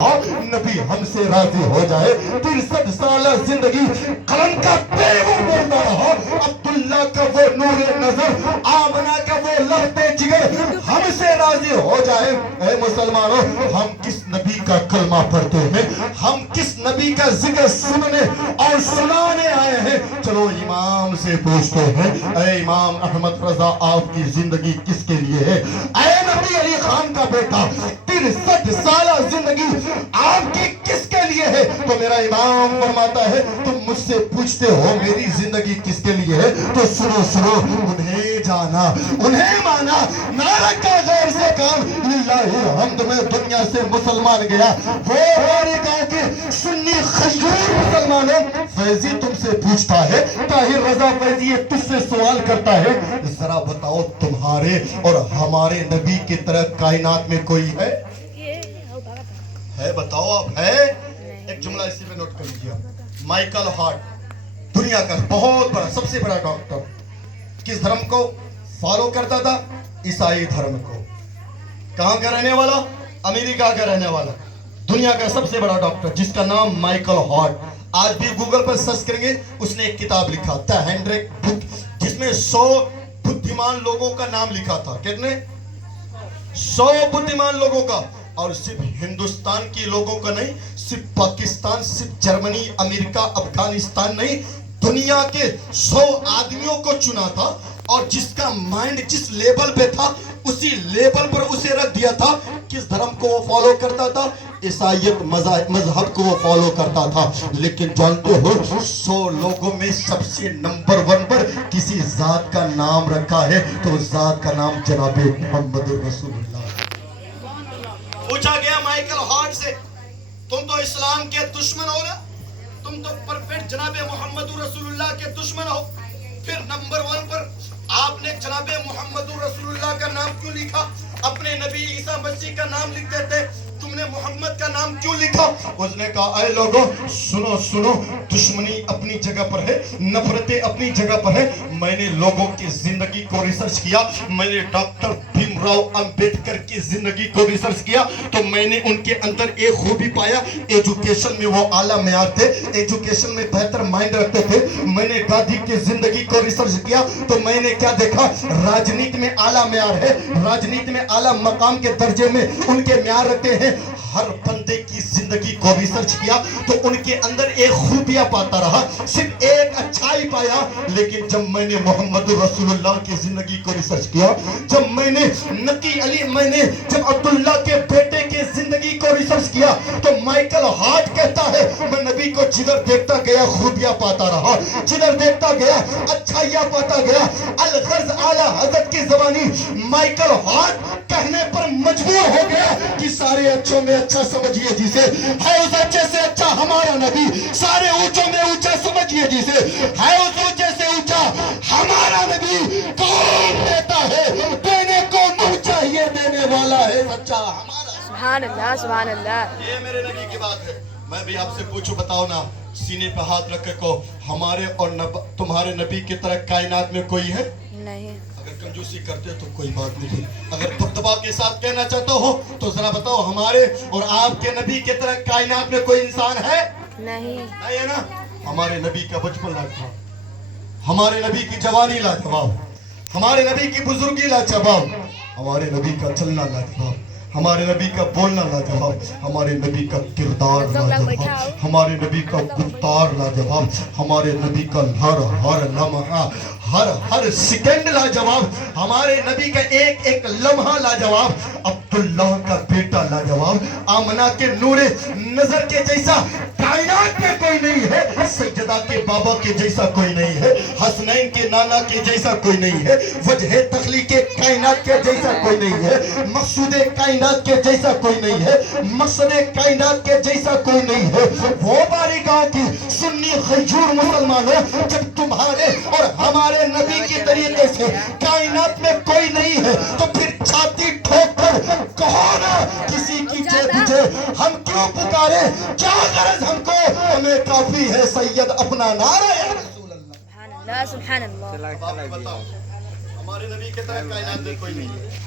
نبی ہم سے راضی ہو جائے 63 سالہ زندگی قلم کا پیغام بولتا رہا عبداللہ کا وہ نور نظر آمنہ کا وہ لہتے جگر ہم سے راضی ہو جائے اے مسلمانوں ہم کس نبی کا کلمہ پڑھتے ہیں ہم کس نبی کا ذکر سننے اور سنانے آئے ہیں چلو امام سے پوچھتے ہیں اے امام احمد رضا آپ کی زندگی کس کے لیے ہے اے نبی علی خان کا بیٹا 63 سالہ زندگی آپ کی کس کے لیے ہے تو میرا امام فرماتا ہے تم مجھ سے پوچھتے ہو میری زندگی کس کے لیے ہے تو سنو انہیں جانا انہیں مانا نہ رکھا غیر سے کام للہ الحمد میں دنیا سے مسلمان گیا وہ ہمارے گاؤں کے سنی خیور مسلمانوں فیضی تم سے پوچھتا ہے طاہر رضا فیضی یہ تجھ سے سوال کرتا ہے ذرا بتاؤ تمہارے اور ہمارے نبی کی طرح کائنات میں کوئی ہے بتاؤ آپ ہے ایک جملہ اسی پہ نوٹ کر لیجیے مائیکل ہارٹ دنیا کا بہت بڑا سب سے بڑا ڈاکٹر کس دھرم کو فالو کرتا تھا عیسائی دھرم کو کہاں کا رہنے والا امریکہ کا رہنے والا دنیا کا سب سے بڑا ڈاکٹر جس کا نام مائیکل ہارٹ آج بھی گوگل پر سرچ کریں گے اس نے ایک کتاب لکھا تھا ہینڈریک بک جس میں 100 بدھیمان لوگوں کا نام لکھا تھا کتنے 100 بدھیمان لوگوں کا اور صرف ہندوستان کی لوگوں کا نہیں صرف پاکستان صرف جرمنی امریکہ افغانستان نہیں دنیا کے 100 آدمیوں کو چنا تھا اور جس کا مائنڈ جس لیبل پہ تھا اسی لیبل پر اسے رکھ دیا تھا کس دھرم کو وہ فالو کرتا تھا عیسائیت مذہب کو وہ فالو کرتا تھا لیکن جانتے ہو 100 لوگوں میں سب سے نمبر 1 پر کسی ذات کا نام رکھا ہے تو اس ذات کا نام جناب محمد رسول اللہ پوچھا گیا مائیکل ہارٹ سے تم تو اسلام کے دشمن ہو نا تم تو پرفیکٹ جناب محمد رسول اللہ کے دشمن ہو پھر نمبر 1 پر آپ نے جناب محمد رسول اللہ کا نام کیوں لکھا اپنے نبی عیسیٰ مسیح کا نام لکھ دیتے تم نے محمد کا نام کیوں لکھا اس نے کہا اے لوگوں سنو دشمنی اپنی جگہ پر ہے نفرتیں اپنی جگہ پر ہے میں نے لوگوں کی زندگی کو ریسرچ کیا میں نے ڈاکٹر بھیم راؤ امبیڈکر کی زندگی کو ریسرچ کیا تو میں نے ان کے اندر ایک خوبی پایا ایجوکیشن میں وہ اعلیٰ معیار تھے ایجوکیشن میں بہتر مائنڈ رکھتے تھے میں نے گاندھی کی زندگی کو ریسرچ کیا تو میں نے کیا دیکھا راجنیت میں اعلیٰ معیار ہے راجنیت میں اعلیٰ مقام کے درجے میں ان کے معیار رکھتے ہیں ہر بندے کی زندگی کو ریسرچ کیا تو ان کے اندر ایک خوبیاں پاتا رہا صرف ایک اچھائی پایا لیکن جب میں نے محمد رسول اللہ کی زندگی کو ریسرچ کیا جب میں نے نقی علی میں نے جب عبداللہ کے بیٹے کی زندگی کو ریسرچ کیا تو مائیکل ہارٹ کہتا ہے میں نبی کو جدھر دیکھتا گیا خوبیاں پاتا رہا جدھر دیکھتا گیا اچھائیاں پاتا گیا الغرض اعلیٰ حضرت کی زبانی مائیکل ہارٹ کہنے پر مجبور ہو گیا کہ سارے اچھوں میں اچھا سمجھئے جسے ہے اس اچھے سے اچھا ہمارا نبی سارے اونچوں میں اونچا سمجھئے جسے ہے اس اونچے سے اونچا ہمارا نبی کون دیتا ہے دینے کو منہ چاہیے دینے والا ہے سچا ہمارا سبحان اللہ یہ میرے نبی کی بات ہے میں بھی آپ سے پوچھوں بتاؤ نا سینے پہ ہاتھ رکھ کے کہو ہمارے اور تمہارے نبی کی طرح کائنات میں کوئی ہے نہیں اگر کنجوسی کرتے تو کوئی بات نہیں اگر دبدبا کے ساتھ کہنا چاہتا ہو تو ذرا بتاؤ ہمارے اور آپ کے نبی کی طرح کائنات میں کوئی انسان ہے نہیں ہے نا ہمارے نبی کا بچپن لاجواب ہمارے نبی کی جوانی لاجواب ہمارے نبی کی بزرگی لاجواب ہمارے نبی کا چلنا لاجواب ہمارے نبی کا بولنا لاجواب ہمارے نبی کا کردار لاجواب ہمارے نبی کا گفتار لاجواب ہمارے نبی کا ہر لمحہ ہر سیکنڈ لاجواب ہمارے نبی کا ایک لمحہ لاجواب عبداللہ کا بیٹا لاجواب آمنہ کے نور نظر کے جیسا کائنات میں کوئی نہیں ہے سیدہ کے بابا کے جیسا کوئی نہیں ہے حسنین کے نانا کے جیسا کوئی نہیں ہے وجہ تخلیق کائنات کے جیسا کوئی نہیں ہے مقصود کائنات کے جیسا کوئی نہیں ہے مقصد کائنات کے جیسا کوئی نہیں ہے وہ باری گاؤں کی سنی خیور مسلمانوں جب تمہارے اور ہمارے نبی کی طریقے سے کائنات میں کوئی نہیں ہے تو پھر چھاتی ٹھوک کر کہو نا کسی کی جے بجھے ہم کیوں پکارے کیا غرض ہم کو ہمیں کافی ہے سید اپنا نعرہ یا رسول اللہ سبحان اللہ آپ بتاؤ ہمارے نبی کی طرح کائنات میں کوئی نہیں ہے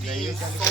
300